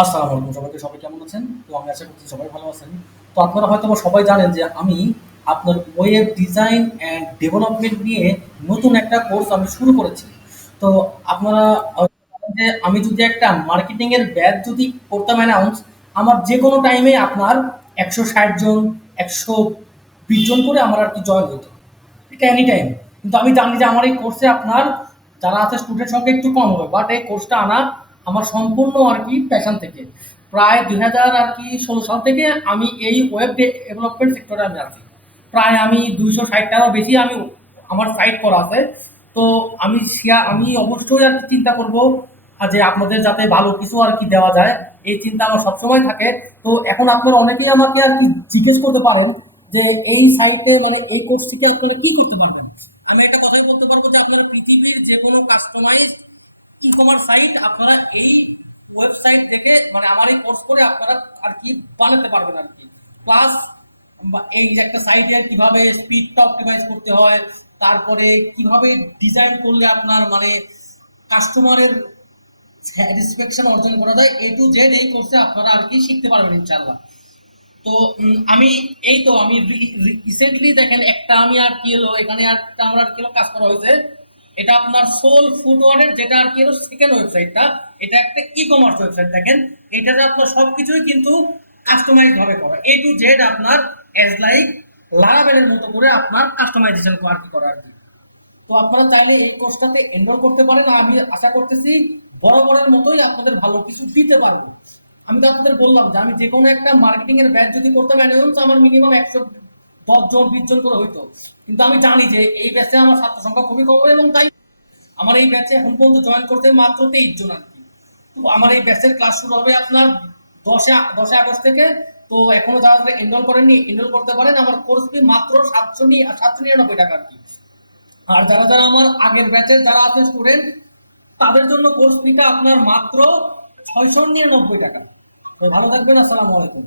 আসসালামু আলাইকুম, সবাইকে, সবাই কেমন আছেন? তো আমি আশা করছি সবাই ভালো আছেন। তো আপনারা হয়তো সবাই জানেন যে আমি আপনার ওয়েব ডিজাইন অ্যান্ড ডেভেলপমেন্ট নিয়ে নতুন একটা কোর্স আমি শুরু করেছি। তো আপনারা যে আমি যদি একটা মার্কেটিং এর ব্যাচ যদি করতাম অ্যানাউন্স আমার যে কোনো টাইমে আপনার একশো ষাট জন, একশো বিশ জন করে আমার আর কি জয়েন হতো। এটা এনি টাইম কিন্তু আমি জানি যে আমার এই কোর্সে আপনার যারা আছে স্টুডেন্ট সংখ্যা একটু কম হবে বাট এই কোর্সটা আনা আমার সম্পূর্ণ আর কি প্যাশন থেকে। প্রায় দুই হাজার আর কি ষোলো সাল থেকে আমি এই ওয়েব ডেভেলপমেন্ট সেক্টরে আমি আছি। প্রায় আমি দুইশো ষাটটারও বেশি আমি আমার সাইট করা আছে। তো আমি শিয়া- আমি অবশ্যই আর কি চিন্তা করব যে আপনাদের যাতে ভালো কিছু আর কি দেওয়া যায়, এই চিন্তা আমার সবসময় থাকে। তো এখন আপনারা অনেকেই আমাকে আর কি জিজ্ঞেস করতে পারেন যে এই সাইটে মানে এই কোর্স থেকে আপনারা কি করতে পারবেন? আমি একটা কথাই বলতে পারব যে আপনারা পৃথিবীর যে কোনো কাস্টমাইজ আপনারা এই ওয়েবসাইট থেকে মানে আমার এই কোর্স করে আপনারা আর কি বানাতে পারবেন আর কি। প্লাস এই একটা সাইটে কীভাবে স্পিডটা অপটিমাইজ করতে হয়, তারপরে কীভাবে ডিজাইন করলে আপনার মানে কাস্টমারের স্যাটিসফ্যাকশন অর্জন করা যায় এ টু জেড এই কোর্সে আপনারা আর কি শিখতে পারবেন ইনশাল্লাহ তো আমি, এই তো আমি রিসেন্টলি দেখেন একটা আমি আর কি হলো, এখানে একটা আমার আর কি কাজ করা হয়েছে। এটা আপনার সোল ফুটওয়ারের যেটা আর কি হলো সেকেন্ড ওয়েবসাইটটা এটা একটা ই কমার্স ওয়েবসাইট দেখেন। এটাতে আপনার সবকিছুই কিন্তু কাস্টমাইজ ভাবে করা। এ টু জেড আপনার এজ লাইক লারাবেলের মতো করে আপনার কাস্টমাইজেশন আর কি করা আর কি। তো আপনারা চাইলে এই কোর্সটাতে এনরোল করতে পারেন। আমি আশা করতেছি বড় বড়ের মতোই আপনাদের ভালো কিছু দিতে পারব। আমি তো আপনাদের বললাম যে আমি যে কোনো একটা মার্কেটিং এর ব্যাচ যদি করতাম অ্যানাউন্স আমার মিনিমাম একশো দশ জন, বিশ জন করে হইতো। কিন্তু আমি জানি যে এই ব্যাচে আমার ছাত্র সংখ্যা খুবই কম এবং তাই আমার এই ব্যাচে এখন পর্যন্ত জয়েন করতে মাত্র তেইশ জন আর কি। তো আমার এই ব্যাচের ক্লাস শুরু হবে আপনার দশে দশে আগস্ট থেকে। তো এখনও যারা এনরোল করেননি এনরোল করতে পারেন। আমার কোর্স ফি মাত্র সাতশো নি সাতশো নিরানব্বই টাকা আর কি। আর যারা যারা আমার আগের ব্যাচের যারা আছে স্টুডেন্ট তাদের জন্য কোর্স ফিটা আপনার মাত্র ছয়শো নিরানব্বই টাকা। ভালো থাকবেন, আসসালামু আলাইকুম।